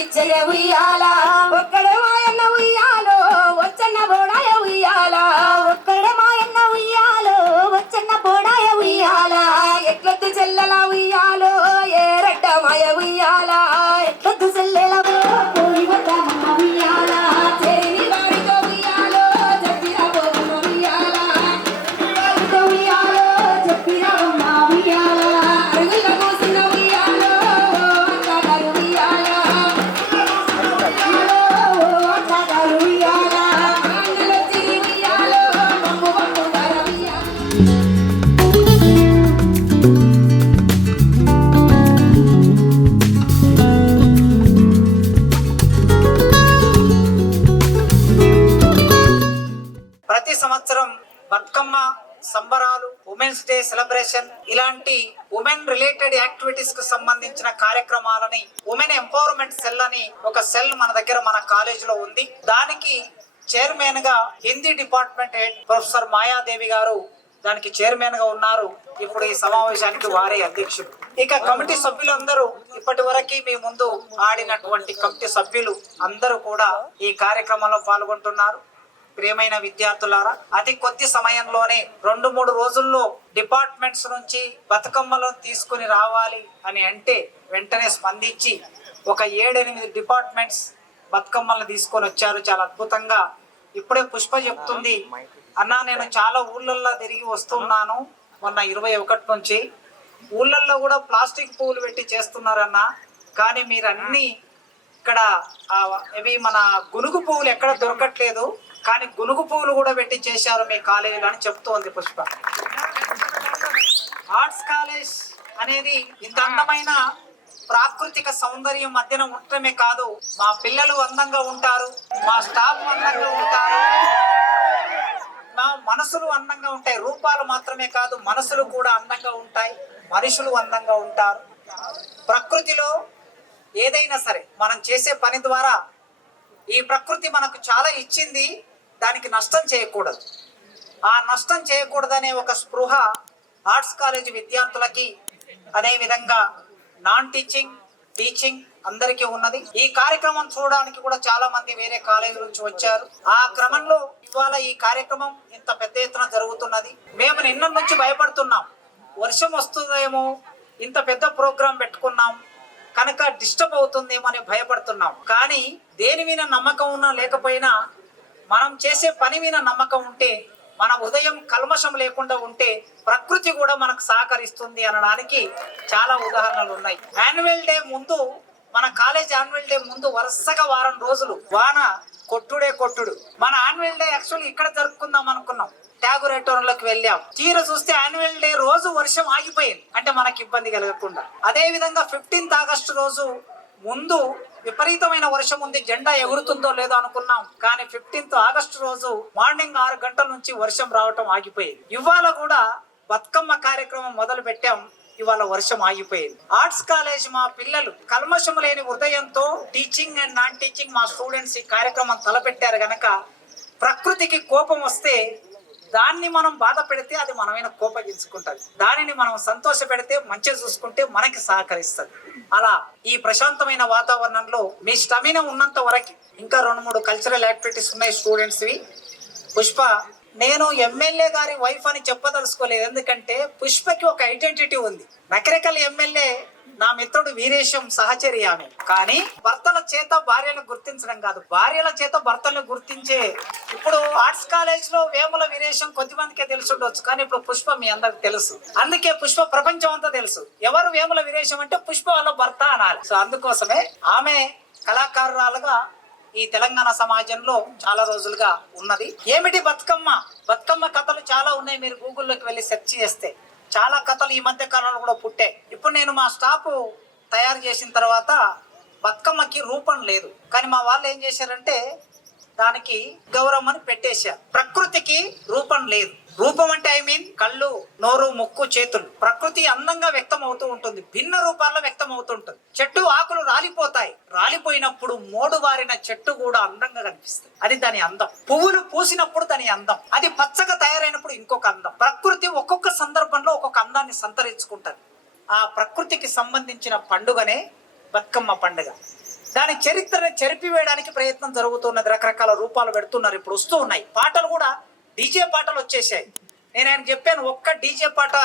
ఇచ్చయ ఉయ్యాల. ఒక్కడే మాయన్న ఉయ్యాలో వచ్చన్న బోడాయ ఉయ్యాల. ఒక్కడే మాయన్న ఉయ్యాలో వచ్చన్న బోడాయ ఉయ్యాల. ఎట్లొద్దు చెల్లెల ఉయ్యాలో ఏ రెడ్డ మాయ ఉయ్యాల. ఎట్లొద్దు చెల్లెల ఉయ్యాల డే సెలబ్రేషన్ ఇలాంటి ఉమెన్ రిలేటెడ్ యాక్టివిటీస్కు సంబంధించిన కార్యక్రమాలని ఉమెన్ ఎంపవర్మెంట్ సెల్ అని ఒక సెల్ మన దగ్గర మన కాలేజ్లో ఉంది. దానికి చైర్మన్గా Hindi department head professor Mayadevi గారు దానికి చైర్మన్గా ఉన్నారు. ఇప్పుడు ఈ సమావేశానికి వారే అధ్యక్షుడు ఇక కమిటీ సభ్యులందరూ ఇప్పటి వరకు మీ ముందు ఆడినటువంటి కమిటీ సభ్యులు అందరూ కూడా ఈ కార్యక్రమంలో పాల్గొంటున్నారు. ప్రియమైన విద్యార్థులారా అతి కొద్ది సమయంలోనే రెండు మూడు రోజుల్లో డిపార్ట్మెంట్స్ నుంచి బతుకమ్మలను తీసుకుని రావాలి అని అంటే వెంటనే స్పందించి ఒక ఏడెనిమిది డిపార్ట్మెంట్స్ బతుకమ్మలను తీసుకొని వచ్చారు. చాలా అద్భుతంగా ఇప్పుడే పుష్ప చెప్తుంది. అన్నా నేను చాలా ఊళ్ళల్లో తిరిగి వస్తున్నాను. మొన్న ఇరవై ఒకటి నుంచి ఊళ్ళల్లో కూడా ప్లాస్టిక్ పువ్వులు పెట్టి చేస్తున్నారన్న కానీ మీరు ఇక్కడ ఆ, ఇవి మన గునుగు పువ్వులు ఎక్కడ దొరకట్లేదు. కానీ గునుగు పువ్వులు కూడా పెట్టి చేశారు మీ కాలేజీలో అని చెప్తోంది పుష్ప. ఆర్ట్స్ కాలేజ్ అనేది ఇంత అందమైన ప్రాకృతిక సౌందర్యం మధ్యన ఉండటమే కాదు మా పిల్లలు అందంగా ఉంటారు మా స్టాఫ్ అందంగా ఉంటారు మా మనసులు అందంగా ఉంటాయి రూపాలు మాత్రమే కాదు మనసులు కూడా అందంగా ఉంటాయి మనుషులు అందంగా ఉంటారు. ప్రకృతిలో ఏదైనా సరే మనం చేసే పని ద్వారా ఈ ప్రకృతి మనకు చాలా ఇచ్చింది. దానికి నష్టం చేయకూడదు. ఆ నష్టం చేయకూడదనే ఒక స్పృహ ఆర్ట్స్ కాలేజ్ విద్యార్థులకి అదే విధంగా నాన్ టీచింగ్ టీచింగ్ అందరికీ ఉన్నది. ఈ కార్యక్రమం చూడడానికి కూడా చాలా మంది వేరే కాలేజీ నుంచి వచ్చారు. ఆ క్రమంలో ఇవాళ ఈ కార్యక్రమం ఇంత పెద్ద ఎత్తున జరుగుతున్నది. మేము నిన్న నుంచి భయపడుతున్నాం. వర్షం వస్తుందేమో ఇంత పెద్ద ప్రోగ్రాం పెట్టుకున్నాం కనుక డిస్టర్బ్ అవుతుందేమో అని భయపడుతున్నాం. కానీ దేని మీద నమ్మకం ఉన్నా లేకపోయినా మనం చేసే పని మీద నమ్మకం ఉంటే మన ఉదయం కల్మషం లేకుండా ఉంటే ప్రకృతి కూడా మనకు సహకరిస్తుంది అనడానికి చాలా ఉదాహరణలు ఉన్నాయి. యాన్యువల్ డే ముందు మన కాలేజ్ యాన్యువల్ డే ముందు వరుసగా వారం రోజులు వాన కొట్టుడే కొట్టుడు. మన యాన్యువల్ డే యాక్చువల్ ఇక్కడ జరుపుకుందాం అనుకున్నాం. ట్యాగురేటోర్లోకి వెళ్ళాం. తీర చూస్తే యాన్యువల్ డే రోజు వర్షం ఆగిపోయింది. అంటే మనకి ఇబ్బంది కలగకుండా. అదే విధంగా ఫిఫ్టీన్త్ ఆగస్టు రోజు ముందు విపరీతమైన వర్షం ఉంది జెండా ఎగురుతుందో లేదో అనుకున్నాం. కానీ ఫిఫ్టీన్త్ ఆగస్టు రోజు మార్నింగ్ ఆరు గంటల నుంచి వర్షం రావటం ఆగిపోయింది. ఇవాళ కూడా బతుకమ్మ కార్యక్రమం మొదలు పెట్టాం ఇవాళ వర్షం ఆగిపోయింది. ఆర్ట్స్ కాలేజ్ మా పిల్లలు కల్మషం లేని హృదయంతో టీచింగ్ అండ్ నాన్ టీచింగ్ మా స్టూడెంట్స్ ఈ కార్యక్రమం తలపెట్టారు గనక ప్రకృతికి కోపం వస్తే దాన్ని మనం బాధ పెడితే అది మనమైన కోపగించుకుంటుంది దానిని మనం సంతోష పెడితే మంచిగా చూసుకుంటే మనకి సహకరిస్తుంది. అలా ఈ ప్రశాంతమైన వాతావరణంలో మీ స్టమినా ఉన్నంత వరకు ఇంకా రెండు మూడు కల్చరల్ యాక్టివిటీస్ ఉన్నాయి స్టూడెంట్స్వి పుష్ప నేను ఎమ్మెల్యే గారి వైఫ్ అని చెప్పదలుచుకోలేదు. ఎందుకంటే పుష్పకి ఒక ఐడెంటిటీ ఉంది. నకరికల్ ఎమ్మెల్యే నా మిత్రుడు వీరేశం సహచరి ఆమె కానీ భర్తల చేత భార్యను గుర్తించడం కాదు. భార్యల చేత భర్తలను గుర్తించే ఇప్పుడు ఆర్ట్స్ కాలేజ్లో వేముల వీరేశం కొద్దిమందికే మందికే ఉండొచ్చు కానీ ఇప్పుడు పుష్ప మీ అందరికి తెలుసు. అందుకే పుష్ప ప్రపంచం అంతా తెలుసు. ఎవరు వేముల వీరేశం అంటే పుష్ప వాళ్ళ భర్త అనాలి. సో అందుకోసమే ఆమె కళాకారురాలుగా ఈ తెలంగాణ సమాజంలో చాలా రోజులుగా ఉన్నది. ఏమిటి బతుకమ్మ? బతుకమ్మ కథలు చాలా ఉన్నాయి. మీరు గూగుల్లోకి వెళ్ళి సెర్చ్ చేస్తే చాలా కథలు ఈ మధ్య కాలంలో కూడా పుట్టాయి. ఇప్పుడు నేను మా స్టాఫ్ తయారు చేసిన తర్వాత బతుకమ్మకి రూపం లేదు. కానీ మా వాళ్ళు ఏం చేశారంటే దానికి గౌరవం అని పెట్టేశారు. ప్రకృతికి రూపం లేదు. రూపం అంటే ఐ మీన్ కళ్ళు నోరు ముక్కు చేతులు. ప్రకృతి అందంగా వ్యక్తం అవుతూ ఉంటుంది. భిన్న రూపాల్లో వ్యక్తం అవుతుంటుంది చెట్టు ఆకులు రాలిపోతాయి. రాలిపోయినప్పుడు మోడు వారిన చెట్టు కూడా అందంగా కనిపిస్తుంది. అది దాని అందం. పువ్వులు పూసినప్పుడు దాని అందం. అది పచ్చగా తయారైనప్పుడు ఇంకొక అందం. ప్రకృతి ఒక్కొక్క సందర్భంలో ఒక్కొక్క అందాన్ని సంతరించుకుంటుంది. ఆ ప్రకృతికి సంబంధించిన పండుగనే బతుకమ్మ పండుగ. దాని చరిత్రని చెరిపివేయడానికి ప్రయత్నం జరుగుతున్నది. రకరకాల రూపాలు పెడుతున్నారు. ఇప్పుడు వస్తూ ఉన్నాయి. పాటలు కూడా డీజే పాటలు వచ్చేసాయి. నేను ఆయన చెప్పాను ఒక్క డీజే పాట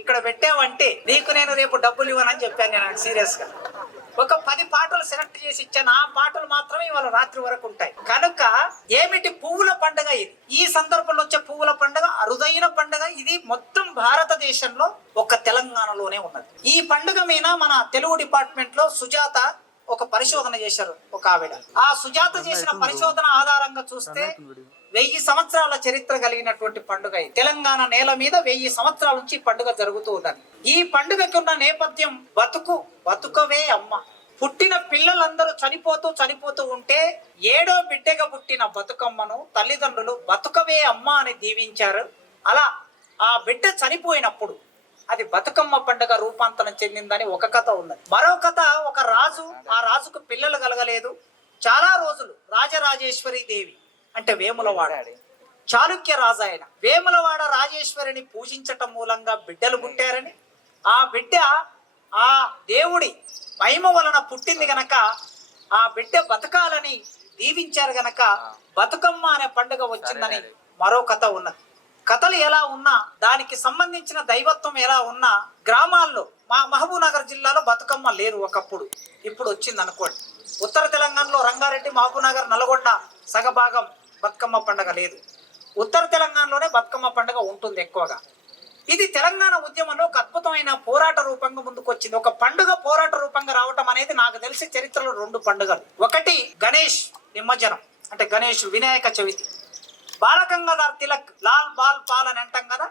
ఇక్కడ పెట్టావంటే నీకు నేను రేపు డబ్బులు ఇవ్వనని చెప్పాను నేను ఆయన సీరియస్గా ఒక పది పాటలు సెలెక్ట్ చేసి ఇచ్చాను. ఆ పాటలు మాత్రమే ఇవాళ రాత్రి వరకు ఉంటాయి. కనుక ఏమిటి పువ్వుల పండుగ ఇది? ఈ సందర్భంలో వచ్చే పువ్వుల పండుగ అరుదైన పండుగ ఇది మొత్తం భారతదేశంలో ఒక తెలంగాణలోనే ఉన్నది. ఈ పండుగ మీద మన తెలుగు డిపార్ట్మెంట్లో సుజాత ఒక పరిశోధన చేశారు ఒక ఆవిడ. ఆ సుజాత చేసిన పరిశోధన ఆధారంగా చూస్తే వెయ్యి సంవత్సరాల చరిత్ర కలిగినటువంటి పండుగ తెలంగాణ నేల మీద వెయ్యి సంవత్సరాల నుంచి పండుగ జరుగుతూ ఉన్నది. ఈ పండుగకి ఉన్న నేపథ్యం బతుకు బతుకవే అమ్మ. పుట్టిన పిల్లలందరూ చనిపోతూ చనిపోతూ ఉంటే ఏడో బిడ్డగా పుట్టిన బతుకమ్మను తల్లిదండ్రులు బతుకవే అమ్మ అని దీవించారు. అలా ఆ బిడ్డ చనిపోయినప్పుడు అది బతుకమ్మ పండుగ రూపాంతరం చెందిందని ఒక కథ ఉన్నది. మరో కథ ఒక రాజు ఆ రాజుకు పిల్లలు కలగలేదు. చాలా రోజులు రాజరాజేశ్వరి దేవి అంటే వేములవాడ. చాళుక్య రాజు ఆయన వేములవాడ రాజేశ్వరిని పూజించటం మూలంగా బిడ్డలు పుట్టారని. ఆ బిడ్డ ఆ దేవుడి మహిమ వలన పుట్టింది గనక ఆ బిడ్డ బతకాలని దీవించారు గనక బతుకమ్మ అనే పండుగ వచ్చిందని మరో కథ ఉన్నది. కథలు ఎలా ఉన్నా దానికి సంబంధించిన దైవత్వం ఎలా ఉన్నా గ్రామాల్లో మా మహబూబ్నగర్ జిల్లాలో బతుకమ్మ లేదు ఒకప్పుడు. ఇప్పుడు వచ్చింది అనుకోండి. ఉత్తర తెలంగాణలో రంగారెడ్డి మహబూబ్నగర్ నల్గొండ సగభాగం బతుకమ్మ పండగ లేదు. ఉత్తర తెలంగాణలోనే బతుకమ్మ పండుగ ఉంటుంది ఎక్కువగా. ఇది తెలంగాణ ఉద్యమంలో ఒక అద్భుతమైన పోరాట రూపంగా ముందుకొచ్చింది. ఒక పండుగ పోరాట రూపంగా రావటం అనేది నాకు తెలిసి చరిత్రలో రెండు పండుగలు. ఒకటి గణేష్ నిమజ్జనం అంటే గణేష్ వినాయక చవితి. బాలగంగాధర్ తిలక్ లాల్ బాల్ పాల్ అని అంటాం కదా.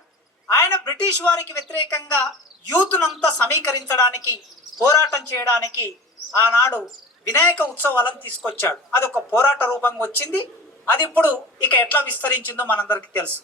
ఆయన బ్రిటిష్ వారికి వ్యతిరేకంగా యూత్నంతా సమీకరించడానికి పోరాటం చేయడానికి ఆనాడు వినాయక ఉత్సవాలను తీసుకొచ్చాడు. అది ఒక పోరాట రూపంగా వచ్చింది. అది ఇప్పుడు ఇక ఎట్లా విస్తరించిందో మనందరికీ తెలుసు.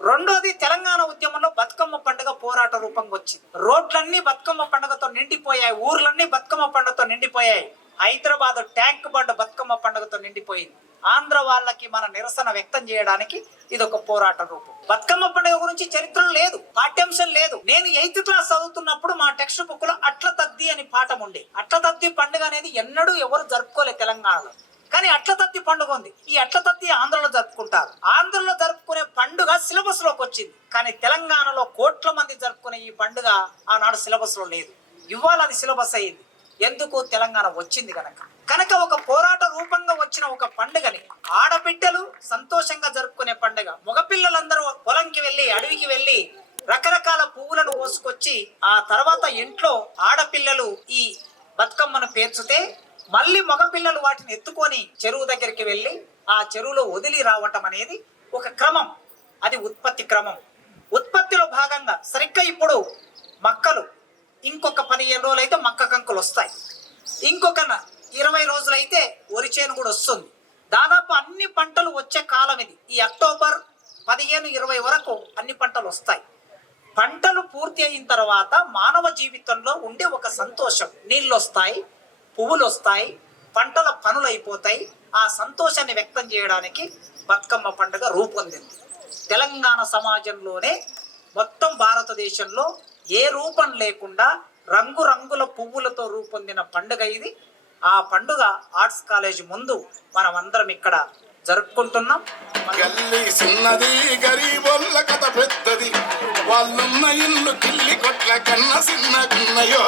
రెండోది తెలంగాణ ఉద్యమంలో బతుకమ్మ పండుగ పోరాట రూపంగా వచ్చింది. రోడ్లన్నీ బతుకమ్మ పండుగతో నిండిపోయాయి ఊర్లన్నీ బతుకమ్మ పండుగతో నిండిపోయాయి. హైదరాబాద్ ట్యాంక్ బండ్ బతుకమ్మ పండుగతో నిండిపోయింది. ఆంధ్ర వాళ్ళకి మన నిరసన వ్యక్తం చేయడానికి ఇది ఒక పోరాట రూపం. బతుకమ్మ పండుగ గురించి చరిత్ర లేదు పాఠ్యాంశం లేదు. నేను ఎయిత్ క్లాస్ చదువుతున్నప్పుడు మా టెక్స్ట్ బుక్లో అట్ల తద్ది అని పాఠం ఉండే. అట్ల తద్ది పండుగ అనేది ఎన్నడూ ఎవరు జరుపుకోలేదు తెలంగాణలో. కానీ అట్ల తద్ది పండుగ ఉంది. ఈ అట్ల తద్ది ఆంధ్రలో జరుపుకుంటారు. ఆంధ్రలో జరుపుకునే పండుగ సిలబస్లోకి వచ్చింది. కానీ తెలంగాణలో కోట్ల మంది జరుపుకునే ఈ పండుగ ఆనాడు సిలబస్లో లేదు. ఇవాళ అది సిలబస్ అయ్యింది ఎందుకు తెలంగాణ వచ్చింది కనుక కనుక ఒక పోరాట రూపంగా వచ్చిన ఒక పండుగని ఆడబిడ్డలు సంతోషంగా జరుపుకునే పండుగ. మగపిల్లలందరూ పొలంకి వెళ్ళి అడవికి వెళ్ళి రకరకాల పువ్వులను కోసుకొచ్చి ఆ తర్వాత ఇంట్లో ఆడపిల్లలు ఈ బతుకమ్మను పేర్చితే మళ్ళీ మగపిల్లలు వాటిని ఎత్తుకొని చెరువు దగ్గరికి వెళ్ళి ఆ చెరువులో వదిలి రావటం అనేది ఒక క్రమం. అది ఉత్పత్తి క్రమం. ఉత్పత్తిలో భాగంగా సరిగ్గా ఇప్పుడు మక్కలు ఇంకొక పదిహేను రోజులు అయితే మక్క కంకులు వస్తాయి. ఇంకొక ఇరవై రోజులు అయితే వరి చేను కూడా వస్తుంది. దాదాపు అన్ని పంటలు వచ్చే కాలం ఇది. ఈ అక్టోబర్ పదిహేను ఇరవై వరకు అన్ని పంటలు వస్తాయి. పంటలు పూర్తి అయిన తర్వాత మానవ జీవితంలో ఉండే ఒక సంతోషం. నీళ్ళు వస్తాయి పువ్వులు వస్తాయి పంటల పనులు అయిపోతాయి. ఆ సంతోషాన్ని వ్యక్తం చేయడానికి బతుకమ్మ పండుగ రూపొందింది. తెలంగాణ సమాజంలోనే మొత్తం భారతదేశంలో ఏ రూపం లేకుండా రంగురంగుల పువ్వులతో రూపొందిన పండుగ ఇది. ఆ పండుగ ఆర్ట్స్ కాలేజ్ ముందు మనం అందరం ఇక్కడ జరుపుకుంటున్నాం. మన- గల్లి చిన్నది గరీబోళ్ళ కథ పెద్దది. వాళ్ళున్న ఇల్లు కిల్లి కొట్ల కన్న చిన్నగున్నయో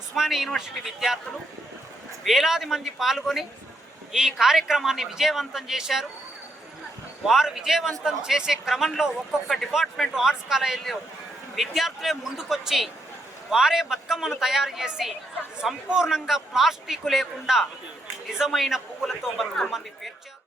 ఉస్మానియా యూనివర్సిటీ విద్యార్థులు వేలాది మంది పాల్గొని ఈ కార్యక్రమాన్ని విజయవంతం చేశారు. వారు విజయవంతం చేసే క్రమంలో ఒక్కొక్క డిపార్ట్మెంట్ ఆర్ట్స్ కాలేజీలో విద్యార్థులే ముందుకొచ్చి వారే బతుకమ్మను తయారు చేసి సంపూర్ణంగా ప్లాస్టిక్ లేకుండా నిజమైన పువ్వులతో బతుకమ్మని పేర్చారు.